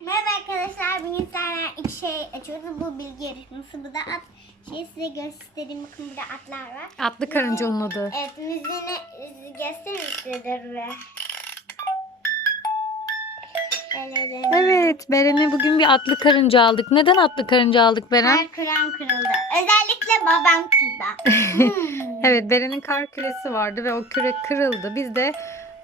Merhaba arkadaşlar. Bugün sizlerle iki şey açıyoruz. Bu bilgi yarışması. Bu da at. Şey size göstereyim. Bakın burada atlar var. Atlı karınca onun adı. Evet müziğini göstereyim istedir ve. Evet Beren'e bugün bir atlı karınca aldık. Neden atlı karınca aldık Beren? Her kıran kırıldı. Özellikle babam kırdı. Hmm. Evet Beren'in kar küresi vardı ve o küre kırıldı. Biz de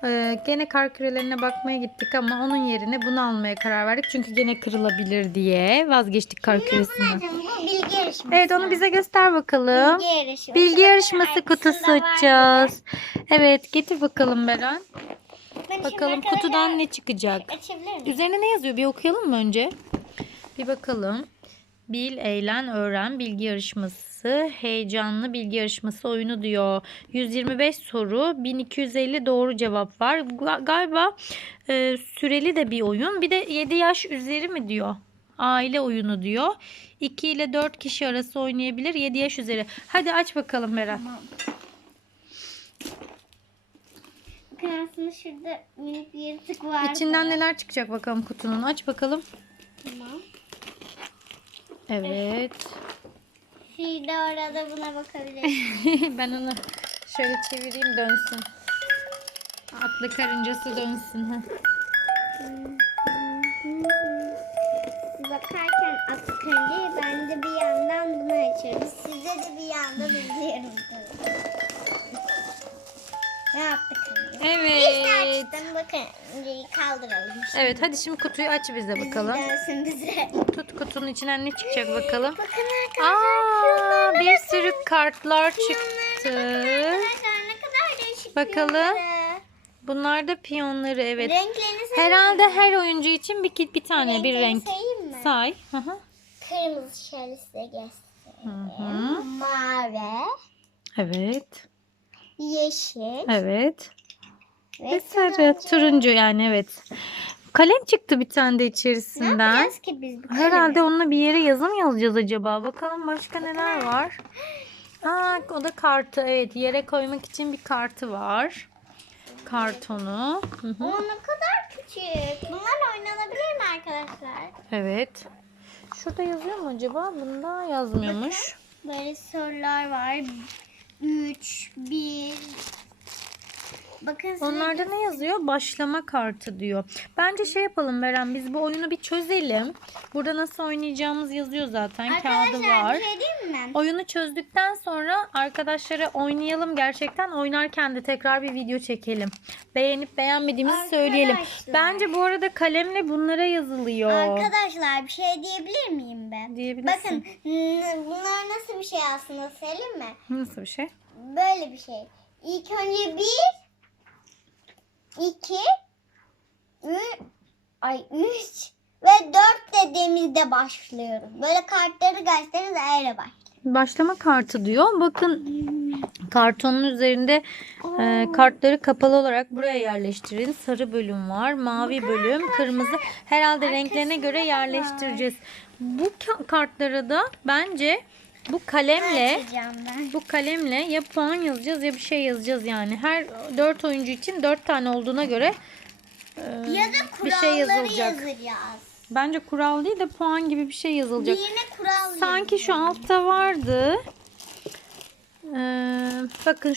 e, gene kar kürelerine bakmaya gittik ama onun yerine bunu almaya karar verdik. Çünkü gene kırılabilir diye vazgeçtik kar küresinden. Bilgi yarışması. Evet onu bize göster bakalım. Bilgi yarışması. Bilgi yarışması kutusu açacağız. Evet getir bakalım Beren. Ben Bakalım kutudan ne çıkacak. Açabilir miyim? Üzerine ne yazıyor? Bir okuyalım mı önce? Bir bakalım. Bil, eğlen, öğren bilgi yarışması, heyecanlı bilgi yarışması oyunu diyor. 125 soru, 1250 doğru cevap var. Ga- Galiba e, süreli de bir oyun. Bir de 7 yaş üzeri mi diyor? Aile oyunu diyor. 2 ile 4 kişi arası oynayabilir. 7 yaş üzeri. Hadi aç bakalım Berat. Bakın aslında şurada minik bir yırtık var. İçinden neler çıkacak bakalım kutunun. Aç bakalım. Tamam. Evet. Şurada orada buna bakabiliriz. ben onu şöyle çevireyim dönsün. Atlı karıncası dönsün. Heh. Bakarken atlıkıncayı ben de bir yandan bunu açıyorum. Size de bir yandan izliyorum. Ne yaptık? İşte Evet. açtım. Bakın kaldıralım. Evet hadi şimdi kutuyu aç bize bakalım. Dönsün bize. Tut kutunun içinden ne çıkacak bakalım. Bakın arkadaşlar. Aa bir sürü kartlar çıktı. Arkadaşlar ne kadar değişik Bakalım. Bunlar da piyonları evet. Renklerini Herhalde her oyuncu için bir bir tane bir renk. Say. Hı hı. Kırmızı şöyle size göstereyim. Mavi, Evet. yeşil Evet. Ve Ve sarı, turuncu yani evet. Kalem çıktı bir tane de Ne içerisinden. yapacağız ki biz bu Herhalde onunla bir yere yazım yazacağız acaba. Bakalım başka neler var. Aa, o da kartı. Evet yere koymak için bir kartı var. Kartonu. Hı hı. O ne kadar küçük. Bunlar oynanabilir mi arkadaşlar? Evet. Şurada yazıyor mu acaba? Bunda yazmıyormuş. Böyle sorular var. 3, 1. Bakın Onlarda ne yazıyor? Başlama kartı diyor. Bence şey yapalım Beren biz bu oyunu bir çözelim. Burada nasıl oynayacağımız yazıyor zaten. Kağıdı Arkadaşlar var. bir şey diyeyim mi? Oyunu çözdükten sonra arkadaşlara oynayalım gerçekten. Oynarken de tekrar bir video çekelim. Beğenip beğenmediğimizi söyleyelim. Arkadaşlar. Bence bu arada kalemle bunlara yazılıyor. Arkadaşlar bir şey diyebilir miyim ben? Diyebilirsin. Bakın bunlar nasıl bir şey aslında söyleyeyim mi? Nasıl bir şey? Böyle bir şey. İlk önce bir, iki, üç, ay üç ve dört dediğimizde başlıyoruz. Böyle kartları gösteririz öyle baş. Başlama kartı diyor. Bakın kartonun üzerinde e, kartları kapalı olarak buraya yerleştirin. Sarı bölüm var, mavi bölüm, kırmızı. Herhalde renklerine göre yerleştireceğiz. Bu ka- kartlara da bence bu kalemle bu kalemle ya puan yazacağız ya bir şey yazacağız yani. Her dört oyuncu için dört tane olduğuna göre e, Ya da bir şey yazılacak. yazacağız. Bence kural değil de puan gibi bir şey yazılacak. Kural Sanki şu altta vardı. Ee, bakın şuraya